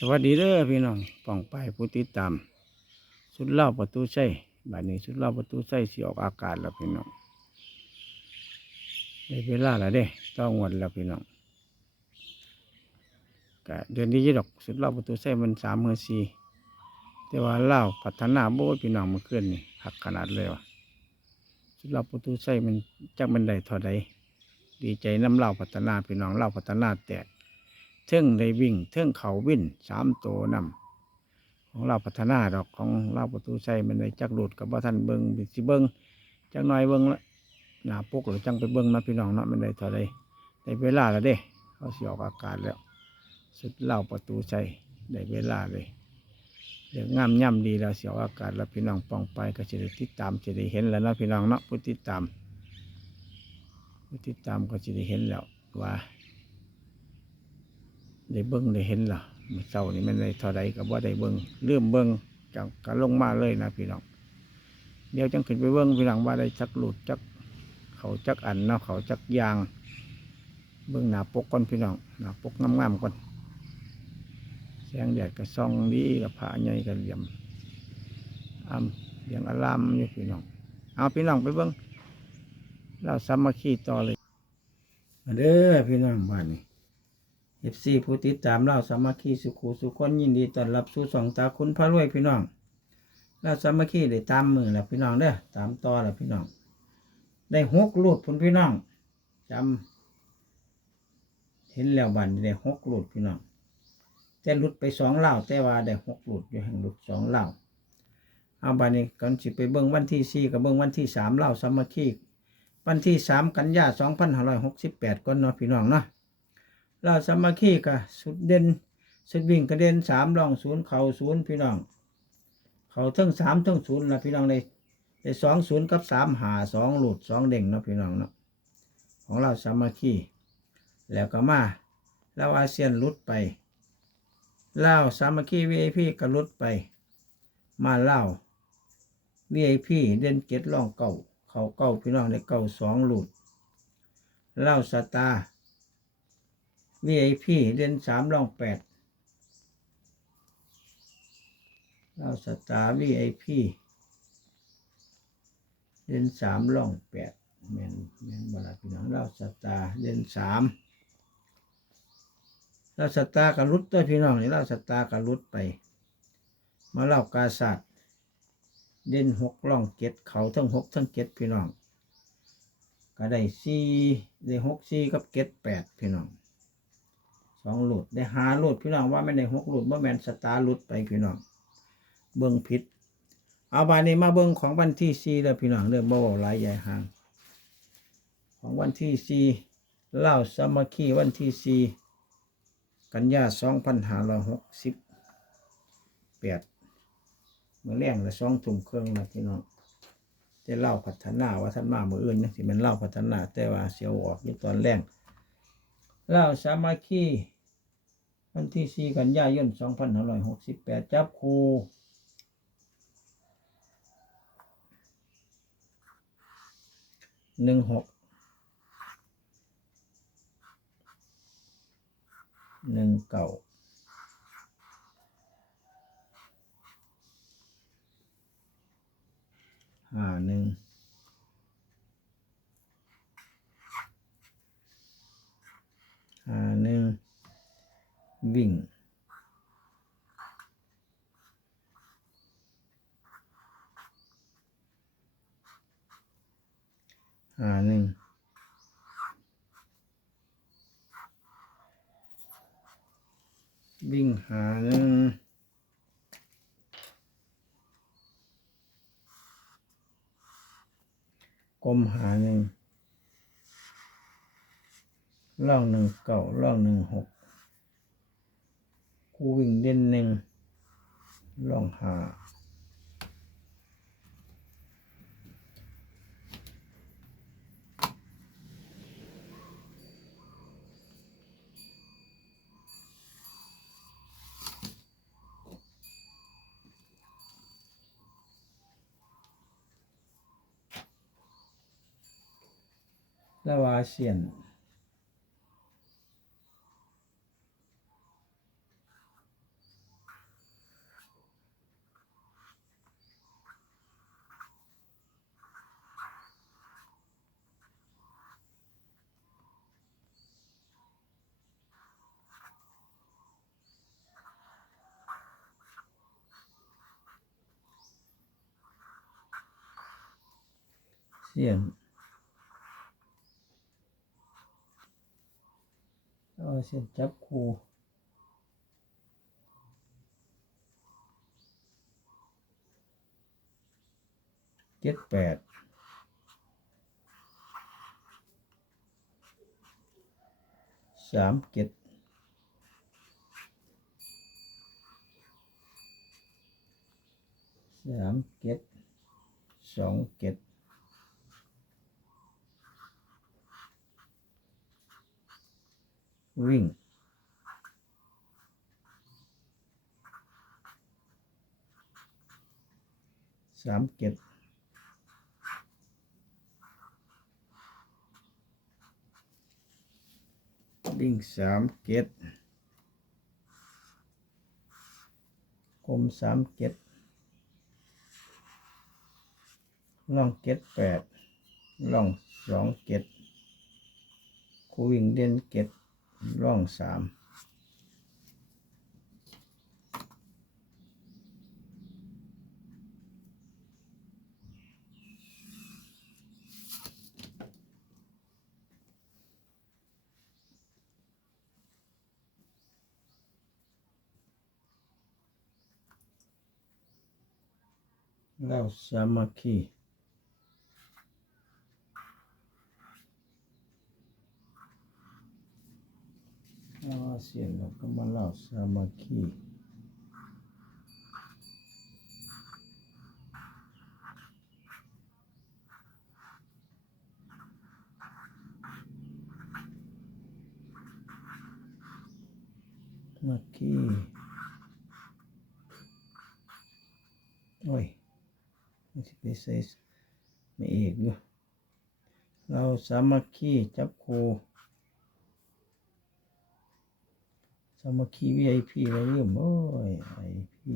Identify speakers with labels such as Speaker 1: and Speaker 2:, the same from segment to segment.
Speaker 1: สวัสดีเด้อพี่น้องป้องไปผู้ติดตาม สุดเล่าประตูใช่บัดนี้สุดเล่าประตูใช่สิออกอากาศแล้วพี่น้องได้เวลาแล้วเด้ต้องงวดแล้วพี่น้องก็เดือนนี้ยี่ดอกสุดเล่าประตูใช่มันสามเมื่อสี่แต่ว่าเล่าพัฒนาโบ้พี่น้องเมาขึ้นนี่หักขนาดเลยว่ะสุดเล่าประตูใช่มันจักมันได้เท่าใดดีใจน้ำเล่าพัฒนาพี่น้องเล่าพัฒนาแตก เทิงได้วิ่งเทิงเขาวิ่นสามตัวนำของเราพัฒนาดอกของเราประตูใส่มันได้จักหลุดกับว่าท่านเบิงบิสิเบิงจักน่อยเบิงละหนาปุกหรือจังไปเบิงนะพี่น้องเนาะมันได้เท่าไรได้เวลาแล้วเด้ เขาเสิออกอากาศแล้ว สุดเล่าประตูใส่ได้เวลาเลยเรื่องงามย่ำดีแล้วเสียออากาศแล้วพี่น้องปองไปก็จะได้ติดตามจะได้เห็นแล้วเนาะพี่น้องเนาะผู้ติดตามผู้ติดตามก็จะได้เห็นแล้วว่า ได้เบิ้งได้เห็นล่ะมื่อเช้านี่มันได้เท่าใดก็บ่ได้เบิ้งเริ่มเบิ้งจังก็ลงมาเลยนะพี่น้องเดี๋ยวจังขึ้นไปเบิ้งพี่น้องว่าได้จักหลุดจักเขาจักอันเนาะเขาจักยาง เบิ้งหนาปกก่อนพี่น้องหนาปกงามๆก่อนแสงแดดก็ส่องดีกับผ้าใหญ่กับเหลี่ยมอ้ำเลี้ยงอารามอยู่พี่น้อง เอาพี่น้องไปเบิ้งเราสามัคคีต่อเลยเด้อพี่น้องบ้านนี้ เอฟซีผู้ติดตามเราสามัคคีสุขุสุขคนยินดีต้อนรับสู่สองตาคุณพระรวยพี่น้องเราสามัคคีได้ตามมือแล้วพี่น้องเด้อตามต่อแล้วพี่น้อง ได้หกลูดพุ่นพี่น้องจำเห็นแล้วบันได้หกลูดพี่น้องแต่หลุดไปสองเล่าแต่ว่าได้หกลูดอยู่แห่งหลุดสองเล่าเอาบัดนี้ก่อนสิไปเบิ้งวันที่สี่กับเบิ้งวันที่สามเล่าสามัคคีวันที่สามกันยาสองพันห้าร้อยหกสิบแปดก่อนเนาะพี่น้องเนาะ เราสามัคคีกะสุดเด่นสุดวิ่งกระเด็นสามรองศูนย์เข่าศูนย์พี่น้อง เข่าทั้งสามทั้งศูนย์นะพี่น้องได้ได้สองศูนย์กับสามหาสองหลุดสองเด้งเนาะพี่น้องเนาะของเราสามัคคีแล้วก็มาเราอาเซียนลุดไปเล่าวสามัคคีวีไอพีก็ลุดไป มาเล่าววีไอพีเด่นเจ็ดร่องเก่าเขาเก่าพี่น้องได้เก่าสองหลุดเล่าวสตาร์ VIP เดือนสามรองแปดเราสตาร์ VIP เดือนสามรองแปดแมนแมนบลาพี่น้องเราสตาร์เดือนสามเราสตาร์กับรุดตัวพี่น้องนี่เราสตาร์กับรุดไป มาเล่ากาศาสตร์เดือนหกร่องเจ็ดเขาทั้งหกทั้งเจ็ดพี่น้องก็ได้สี่ได้หกสี่กับเจ็ดแปดพี่น้อง องหลุดได้หาหลุดพี่น้องว่าไม่ได้หกหลุดว่าแมนสตาร์หลุดไปพี่น้องเบิ้งผิดเอาบานนี้มาเบิ้งของวันที่สี่แล้วพี่น้องเริ่มบ่าวหลายใหญ่ห่าง ของวันที่สี่เล่าสามัคคีวันที่สี่กันยาสองพันห้าร้อยหกสิบแปดเมื่อแรงละสองทุ่มเครื่องนะพี่น้องแต่เล่าพัฒนาว่าท่านมาเมื่ออื่นนะที่มันเล่าพัฒนาแต่ว่าเสียวออกยู่ตอนแรงเล่าสามัคคี วันที่สี่กันยายนสองพันห้าร้อยหกสิบแปดจับครูหนึ่งหกหนึ่งเก่าห้าหนึ่ง หาหนึ่งวิ่ง หาหนึ่งวิ่งหาหนึ่งกลมหาหนึ่งล่องหนึ่งเก่าล่องหนึ่งหกกูวิ่งเด่นหนึ่งล่องหา Lavaasian เสียน เอาเส้นจับคูเจ็ดแปดสามเจ็ดสามเจ็ดสองเจ็ด วิ่ง สามเจ็ดวิ่งสามเจ็ดกลมสามเจ็ดล่องเจ็ดแปดล่องสองเจ็ดคูวิ่งเด่นเจ็ด ล่องสามเราสามัคคี ซียงเราก็มาเล่าสามัคคีมัคคีโอ้ยไม่ใช่ไปใส่ไม่เอกอยู่เราสามัคคีจับค รูสามัคคี VIP เราเริ่มโอ้ยไอพี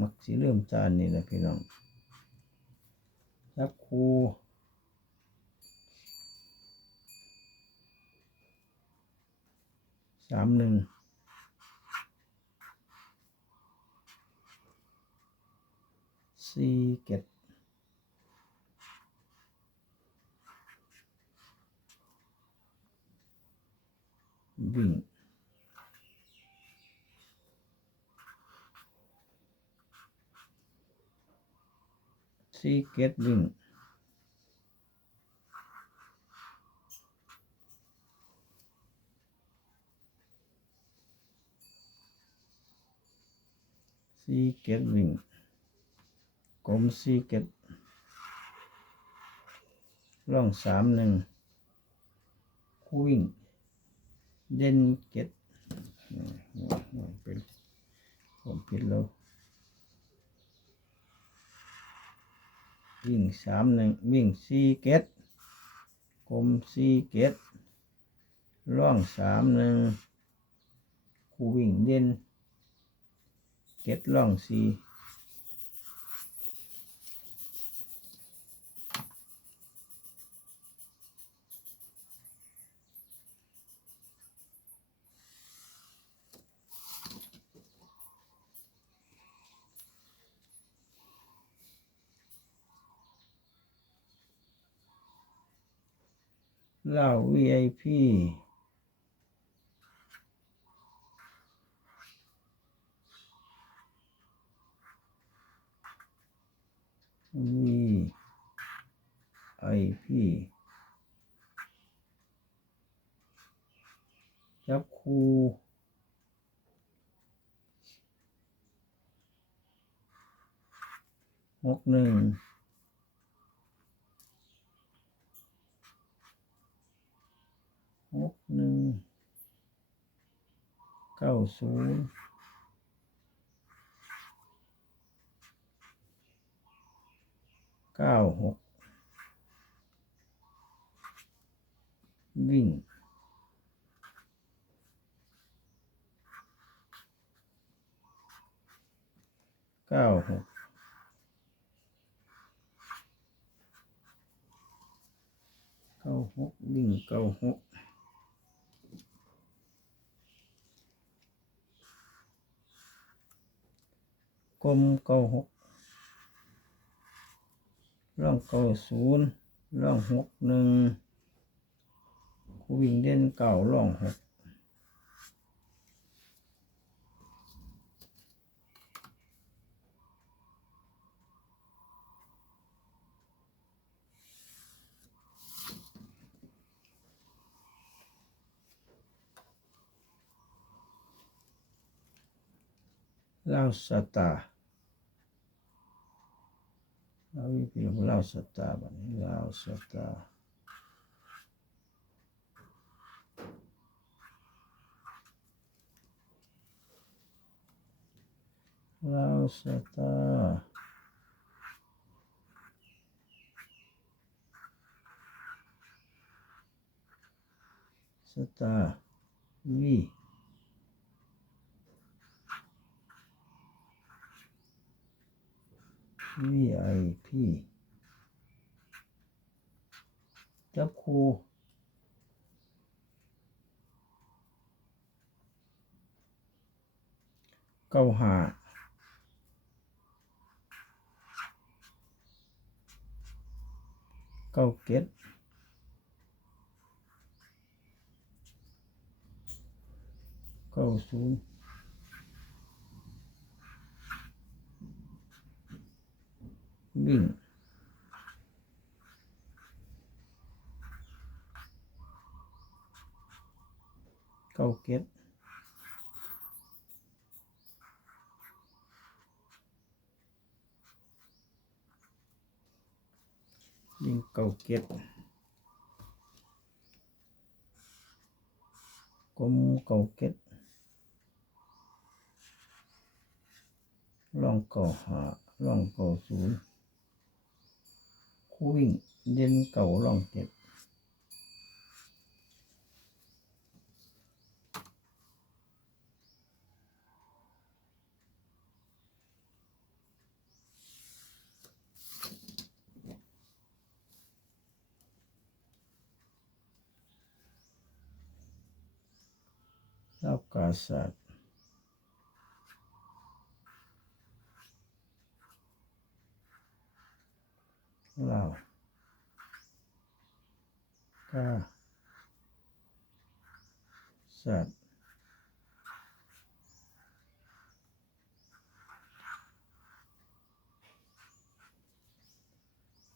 Speaker 1: มักสิเริ่มจานนี่นะพี่น้องจับครูสามหนึ่งสี่เก็ดวิ่ง สี่เก็ดวิ่งสี่เก็ดวิ่งกลมสี่เก็ดร่องสามหนึ่งคู่วิ่ง เด่นเก็ดอืมอืมเป็นผมผิดแล้ว วิ่งสามหนึ่งวิ่งสี่เกตกลมสี่เกตร่องสามหนึ่งคูวิ่งเด่นเกตร่องสี่ เหล้า VIP วีไอพีจับคูหกหนึ่ง กหนึ่งเก้าศูนย์เก้าหกวิ่งเก้าหกเก้าหกวิ่งเก้าหก กลมเก้าหกร่ององเก้าศูนย์ร่องหกหนึ่งคูวิ่งเด่นเก่าร่องหกเล่าสตาร์เราวิพีของเล่าสตาร์ บัดนี้เล่าสตาร์เล่าสตาร์สตาร์วี VIP จับครูเก้าหาเก้าเก็ดเก้าศูนย์ วิ่งเก้าเก็ดวิ่งเก้าเก็ดกลมเก้าเก็ดล่องเก้าหาล่องเก้าศูนย์ คู่วิ่งเด่นเก่าร่องเจ็ดรับกาศาสตร์ ลาวกาสัตว์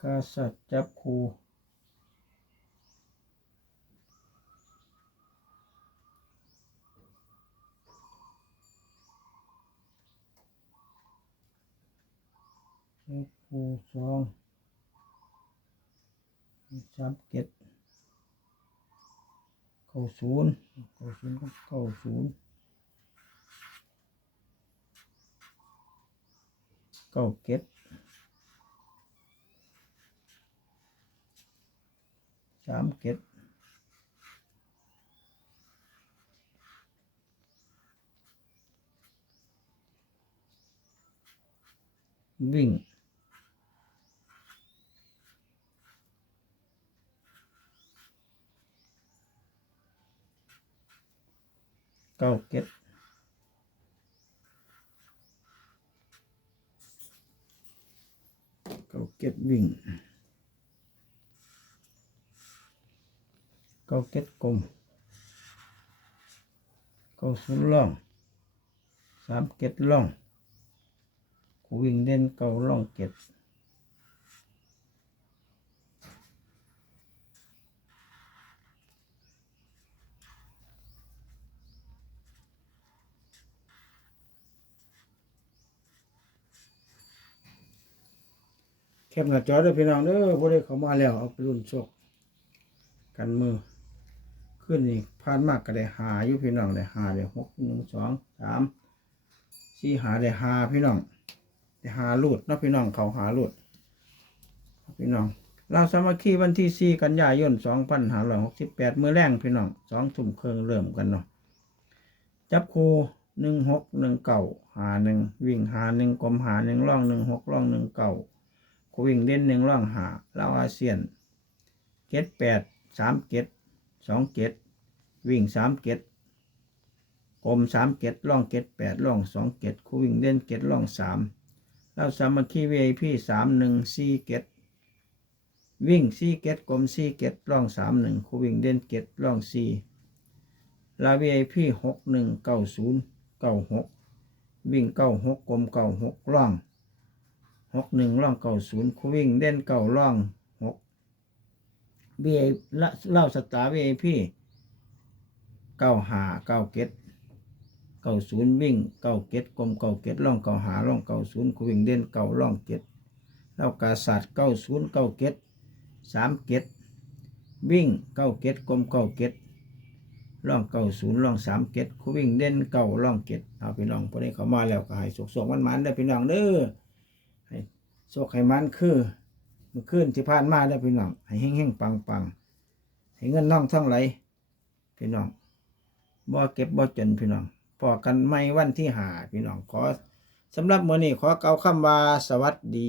Speaker 1: กาสัตว์จับคูจับคูสอง สามเก็ดเก้าศูนย์เก้าศูนย์ก็เก้าศูนย์เก้าเก็ดสามเก็ดวิ่ง เก้าเก็ดเก้าเก็ดวิ่งเก้าเก็ดกลมเก้าศูนย์ล่องสามเก็ดล่องกูวิ่งเด่นเก้าล่องเก็ด แคปหน้าจอเด้อพี่น้องเด้อบ่ได้เขามาแล้วเอาไปรุ่นโชคกันมือขึ้นนี่ผ่านมากก็ได้หาอยู่พี่น้องได้หาได้หกหนึ่งสองสามสี่หาได้หาพี่น้องได้หาลูดนาะพี่น้องเขาหาลูดพี่น้องเราสามัคคีวันที่สี่กันยายนสองพันห้าร้อยหกสิบแปดมือแรงพี่น้องสองทุ่มครึ่องเริ่มกันเนาะจับคูหนึ่งหกหนึ่งเก่าหาหนึ่งวิ่งหาหนึ่งกลมหาหนึ่งล่องหนึ่งหกล่องหนึ่งเก่า กูวิ่งเด่นหนึ่งร่องหาลาวอาเซียนเก็ดแปดสามเก็ดสองเก็ดวิ่งสามเก็ดกลมสามเก็ดร่องเก็ดแปดร่องสองเก็ดกูวิ่งเด่นเก็ดร่องสามแล้วสามัคคีวีไอพีสามหนึ่งสี่เก็ดวิ่งสี่เกตกลมสี่เกตร่องสามหนึ่งคูวิ่งเด่นเกตร่องสี่ลาวีไอพีหกหนึ่งเก้าศูนย์เก้าหกวิ่งเก้าหกกลมเก้าหกร่อง หกหนึ่งร่องเก้าศูนย์คูวิ่งเด่นเก้าร่องหกวีไอเล่าสตาร์วีไอพี่เก้าหาเก้าเกตเก้าศูนย์วิ่งเก้าเกตกลมเก้าเกตร่องเก้าหาร่องเก้าศูนย์คูวิ่งเด่นเก้าร่องเกตเล่ากาศาสตร์เก้าศูนย์เก้าเกตสามเกตวิ่งเก้าเกตกลมเก้าเกตล่องเก้าศูนย์ล่องสามเกตคูวิ่งเด่นเก้าล่องเกตเอาพี่น้องพอนี้เขามาแล้วก็ให้สกสกมันมันๆได้อพี่น้องเด้อ โชคให้มันคือมันขึ้นที่ผ่านมาได้พี่น้องให้เฮงเฮงปังปังๆให้เงินน้องท่องไหลพี่น้องบ่เก็บบ่จนพี่น้องพอกันไม่วันที่หาพี่น้องขอสำหรับมื้อนี้ขอเกล่าคำว่าสวัสดี